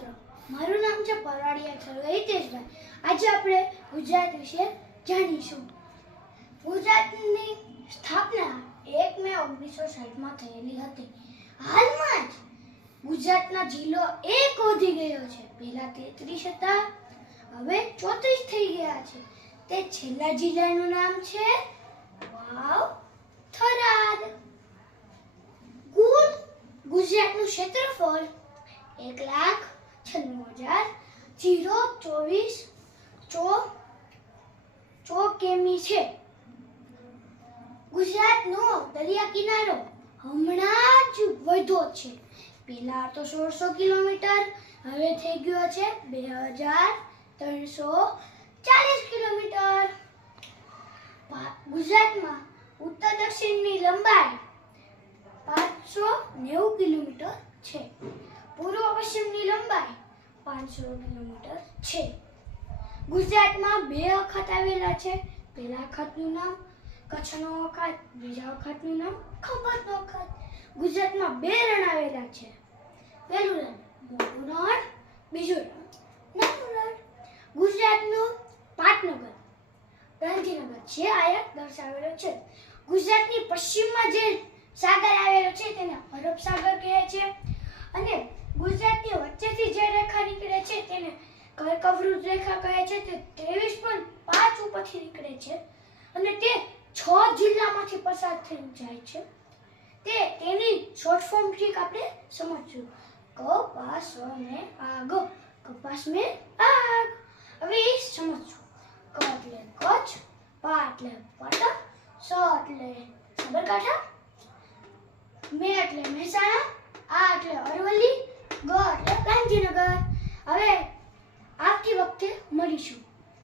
મિત્રો, મારું નામ છે પરવાડિયા સરવૈયા હિતેશભાઈ. આજે આપણે ગુજરાત વિશે જાણીશું. ગુજરાતની સ્થાપના 1 મે 1960માં થયેલી હતી. હાલમાં જ ગુજરાતનો જિલ્લો એક વધી ગયો છે. પહેલા 33 હતા, હવે 34 થઈ ગયા છે. તે છેલ્લા જિલ્લાનું નામ છે વાવ થરાદ. કુલ ગુજરાતનું ક્ષેત્રફળ 1,96,024 કિમી છે. ગુજરાતનો દરિયા કિનારો હમણાં જ વધ્યો છે. પહેલા તો 1600 કિલોમીટર, હવે થઈ ગયો છે 2340 કિલોમીટર. ગુજરાતમાં ઉત્તર દક્ષિણની લંબાઈ 590 કિલોમીટર છે. પૂર્વ પશ્ચિમની લંબાઈ 500 કિલોમીટર છે. ગુજરાતમાં 2 અખાત આવેલા છે. પહેલા અખાતનું નામ કચ્છનો અખાત, બીજા અખાતનું નામ ખંભાતનો અખાત. ગુજરાતમાં 2 રણ આવેલા છે. પહેલું રણ મોટું રણ, બીજું રણ નાનું રણ. ગુજરાતનું પાટનગર ગાંધીનગર છે આયા દર્શાવેલો છે. ગુજરાતની પશ્ચિમમાં જે સાગર આવેલો છે તેને અરબ સાગર કહે છે, અને ગુજરાતની વચ્ચેથી જે રેખા નીકળે છે તેને કર્કવૃત રેખા કહે છે. તે 23.5 ઉપરથી નીકળે છે અને તે 6 જિલ્લામાંથી પસાર થઈ જાય છે. તેની શોર્ટ ફોર્મ ઠીક આપણે સમજશું. કપાસ ને આગ, કપાસ મે આગ. હવે એ સમજશું. ક એટલે કચ્છ, પા એટલે પાટણ, સ એટલે સાબરકાંઠા, મે એટલે મહેસાણા, આ એટલે અરવલ્લી, ગ એટલે ગાંધીનગર. હવે આવતી વખતે મળીશું.